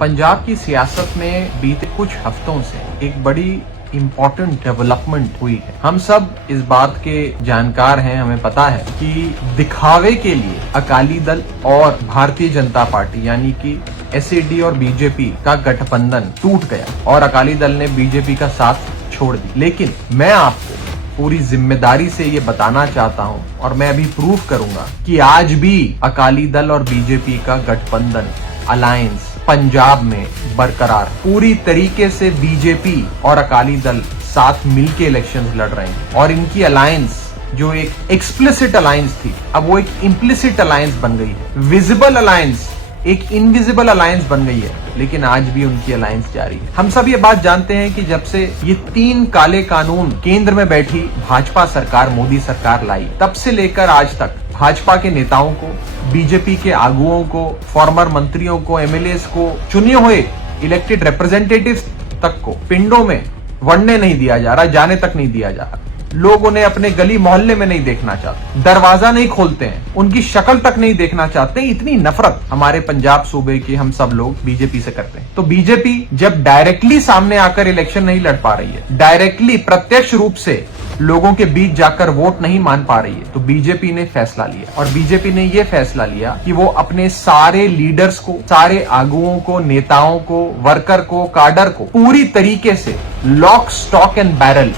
पंजाब की सियासत में बीते कुछ हफ्तों से एक बड़ी इम्पोर्टेंट डेवलपमेंट हुई है। हम सब इस बात के जानकार हैं, हमें पता है कि दिखावे के लिए अकाली दल और भारतीय जनता पार्टी यानी कि एसएडी और बीजेपी का गठबंधन टूट गया और अकाली दल ने बीजेपी का साथ छोड़ दी। लेकिन मैं आपको पूरी जिम्मेदारी से ये बताना चाहता हूँ और मैं अभी प्रूव करूंगा कि आज भी अकाली दल और बीजेपी का गठबंधन अलायंस पंजाब में बरकरार, पूरी तरीके से बीजेपी और अकाली दल साथ मिलके इलेक्शंस लड़ रहे हैं और इनकी अलायंस जो एक एक्सप्लिसिट अलायंस थी अब वो एक इम्प्लिसिट अलायंस बन गई है। विजिबल अलायंस एक इनविजिबल अलायंस बन गई है, लेकिन आज भी उनकी अलायंस जारी है। हम सब ये बात जानते हैं कि जब से ये 3 काले कानून केंद्र में बैठी भाजपा सरकार, मोदी सरकार लाई, तब से लेकर आज तक भाजपा के नेताओं को, बीजेपी के आगुओं को, फॉर्मर मंत्रियों को, एमएलएस को, चुने हुए इलेक्टेड रिप्रेजेंटेटिव्स तक को पिंडों में वड़ने नहीं दिया जा रहा, जाने तक नहीं दिया जा रहा। लोग उन्हें अपने गली मोहल्ले में नहीं देखना चाहते, दरवाजा नहीं खोलते हैं, उनकी शक्ल तक नहीं देखना चाहते। इतनी नफरत हमारे पंजाब सूबे के हम सब लोग बीजेपी से करते हैं। तो बीजेपी जब डायरेक्टली सामने आकर इलेक्शन नहीं लड़ पा रही है, डायरेक्टली प्रत्यक्ष रूप से लोगों के बीच जाकर वोट नहीं मान पा रही है, तो बीजेपी ने फैसला लिया और बीजेपी ने यह फैसला लिया कि वो अपने सारे लीडर्स को, सारे आगुओं को, नेताओं को, वर्कर को, काडर को पूरी तरीके से lock, stock and barrel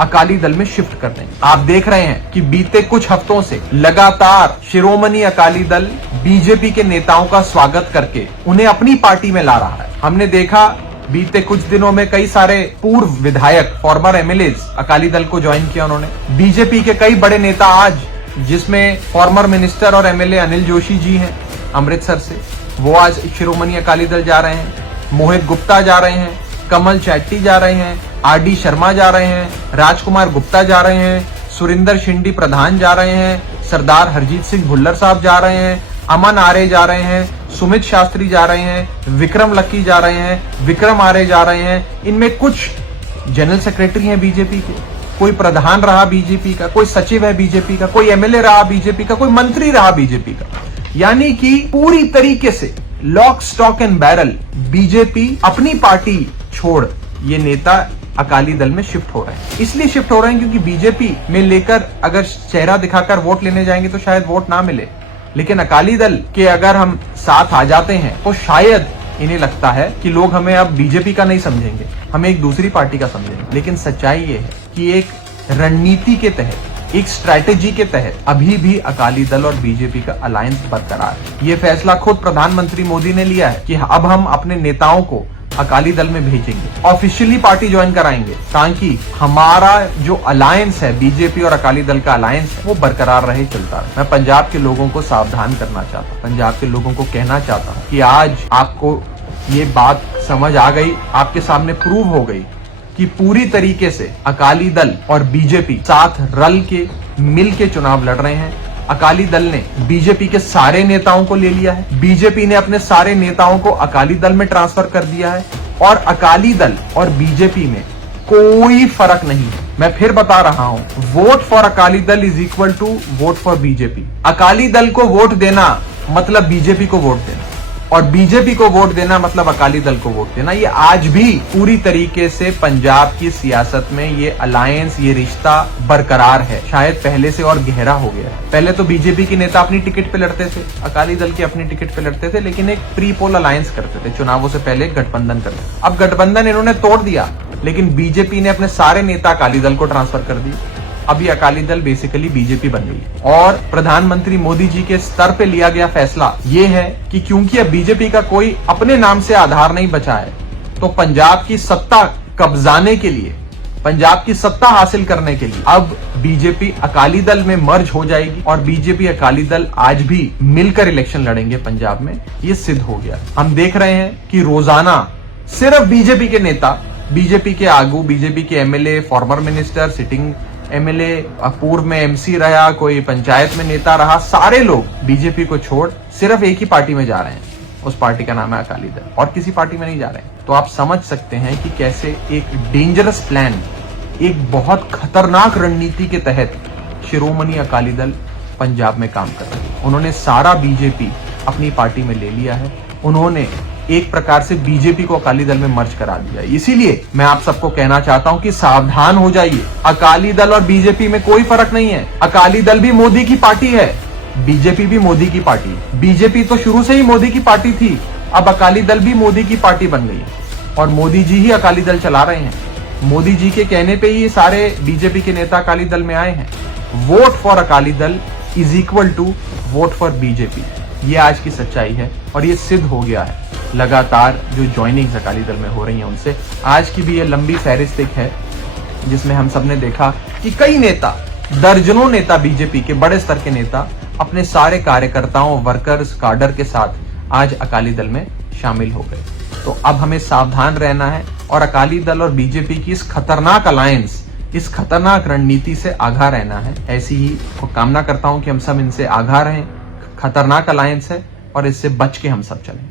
Akali Dal में शिफ्ट कर देंगे। आप देख रहे हैं कि बीते कुछ हफ्तों से लगातार शिरोमणि अकाली दल बीजेपी के नेताओं का स्वागत करके उन्हें अपनी पार्टी में ला रहा है। हमने देखा बीते कुछ दिनों में कई सारे पूर्व विधायक, फॉर्मर एमएलएस अकाली दल को ज्वाइन किया उन्होंने। बीजेपी के कई बड़े नेता आज, जिसमें फॉर्मर मिनिस्टर और एमएलए अनिल जोशी जी हैं अमृतसर से, वो आज शिरोमणि अकाली दल जा रहे हैं। मोहित गुप्ता जा रहे हैं, कमल चैट्टी जा रहे हैं, आरडी शर्मा जा रहे हैं, राजकुमार गुप्ता जा रहे हैं, सुरिंदर शिंडी प्रधान जा रहे हैं, सरदार हरजीत सिंह भुल्लर साहब जा रहे हैं, अमन आर्य जा रहे हैं, सुमित शास्त्री जा रहे हैं, विक्रम लक्की जा रहे हैं, विक्रम आर्य जा रहे हैं। इनमें कुछ जनरल सेक्रेटरी हैं बीजेपी के, कोई प्रधान रहा बीजेपी का, कोई सचिव है बीजेपी का, कोई एमएलए रहा बीजेपी का, कोई मंत्री रहा बीजेपी का। यानी कि पूरी तरीके से lock, stock and barrel BJP अपनी पार्टी छोड़ ये नेता अकाली दल में शिफ्ट हो रहे हैं। इसलिए शिफ्ट हो रहे हैं क्योंकि बीजेपी में लेकर अगर चेहरा दिखाकर वोट लेने जाएंगे तो शायद वोट ना मिले, लेकिन अकाली दल के अगर हम साथ आ जाते हैं तो शायद इन्हें लगता है कि लोग हमें अब बीजेपी का नहीं समझेंगे, हमें एक दूसरी पार्टी का समझेंगे। लेकिन सच्चाई ये है कि एक रणनीति के तहत, एक स्ट्रैटेजी के तहत अभी भी अकाली दल और बीजेपी का अलायंस बरकरार है। ये फैसला खुद प्रधानमंत्री मोदी ने लिया है कि अब हम अपने नेताओं को अकाली दल में भेजेंगे, ऑफिशियली पार्टी ज्वाइन कराएंगे, ताकि हमारा जो अलायंस है, बीजेपी और अकाली दल का अलायंस है, वो बरकरार रहे, चलता रहे। मैं पंजाब के लोगों को सावधान करना चाहता हूँ, पंजाब के लोगों को कहना चाहता हूँ कि आज आपको ये बात समझ आ गई, आपके सामने प्रूव हो गई कि पूरी तरीके से अकाली दल और बीजेपी साथ रल के, मिल के चुनाव लड़ रहे हैं। अकाली दल ने बीजेपी के सारे नेताओं को ले लिया है, बीजेपी ने अपने सारे नेताओं को अकाली दल में ट्रांसफर कर दिया है और अकाली दल और बीजेपी में कोई फर्क नहीं है। मैं फिर बता रहा हूं, vote for Akali Dal is equal to vote for BJP. Akali Dal को वोट देना मतलब बीजेपी को वोट देना और बीजेपी को वोट देना मतलब अकाली दल को वोट देना। ये आज भी पूरी तरीके से पंजाब की सियासत में ये अलायंस, ये रिश्ता बरकरार है, शायद पहले से और गहरा हो गया है। पहले तो बीजेपी के नेता अपनी टिकट पे लड़ते थे, अकाली दल के अपनी टिकट पे लड़ते थे, लेकिन एक प्री पोल अलायंस करते थे, चुनावों से पहले गठबंधन करते थे। अब गठबंधन इन्होंने तोड़ दिया, लेकिन बीजेपी ने अपने सारे नेता अकाली दल को ट्रांसफर कर दिए। अभी अकाली दल बेसिकली बीजेपी बन गई है और प्रधानमंत्री मोदी जी के स्तर पे लिया गया फैसला ये है कि क्योंकि अब बीजेपी का कोई अपने नाम से आधार नहीं बचा है, तो पंजाब की सत्ता कब्जाने के लिए, पंजाब की सत्ता हासिल करने के लिए अब बीजेपी अकाली दल में मर्ज हो जाएगी और बीजेपी अकाली दल आज भी मिलकर इलेक्शन लड़ेंगे पंजाब में। ये सिद्ध हो गया। हम देख रहे हैं कि रोजाना सिर्फ बीजेपी के नेता, बीजेपी के आगू, बीजेपी के MLA, former minister, sitting MLA, पूर्व में एमसी रहा, कोई पंचायत में नेता रहा, सारे लोग बीजेपी को छोड़ सिर्फ एक ही पार्टी में जा रहे हैं। उस पार्टी का नाम है अकाली दल और किसी पार्टी में नहीं जा रहे हैं। तो आप समझ सकते हैं कि कैसे एक डेंजरस प्लान, एक बहुत खतरनाक रणनीति के तहत शिरोमणि अकाली दल पंजाब में काम कर रहे हैं। उन्होंने सारा बीजेपी अपनी पार्टी में ले लिया है। उन्होंने एक प्रकार से बीजेपी को अकाली दल में मर्ज करा दिया। इसीलिए मैं आप सबको कहना चाहता हूं कि सावधान हो जाइए। अकाली दल और बीजेपी में कोई फर्क नहीं है। अकाली दल भी मोदी की पार्टी है, बीजेपी भी मोदी की पार्टी है। बीजेपी तो शुरू से ही मोदी की पार्टी थी, अब अकाली दल भी मोदी की पार्टी बन गई है और मोदी जी ही अकाली दल चला रहे हैं। मोदी जी के कहने पे ही सारे बीजेपी के नेता अकाली दल में आए हैं। Vote for Akali Dal is equal to vote for BJP, ये आज की सच्चाई है और ये सिद्ध हो गया है लगातार जो ज्वाइनिंग्स अकाली दल में हो रही हैं उनसे। आज की भी ये लंबी फहरिस्त है जिसमें हम सब ने देखा कि कई नेता, दर्जनों नेता, बीजेपी के बड़े स्तर के नेता अपने सारे कार्यकर्ताओं, वर्कर्स, काडर के साथ आज अकाली दल में शामिल हो गए। तो अब हमें सावधान रहना है और अकाली दल और बीजेपी की इस खतरनाक अलायंस, इस खतरनाक रणनीति से आगाह रहना है। ऐसी ही कामना करता हूं कि हम सब इनसे आगाह रहें। खतरनाक अलायंस है और इससे बच के हम सब चलें।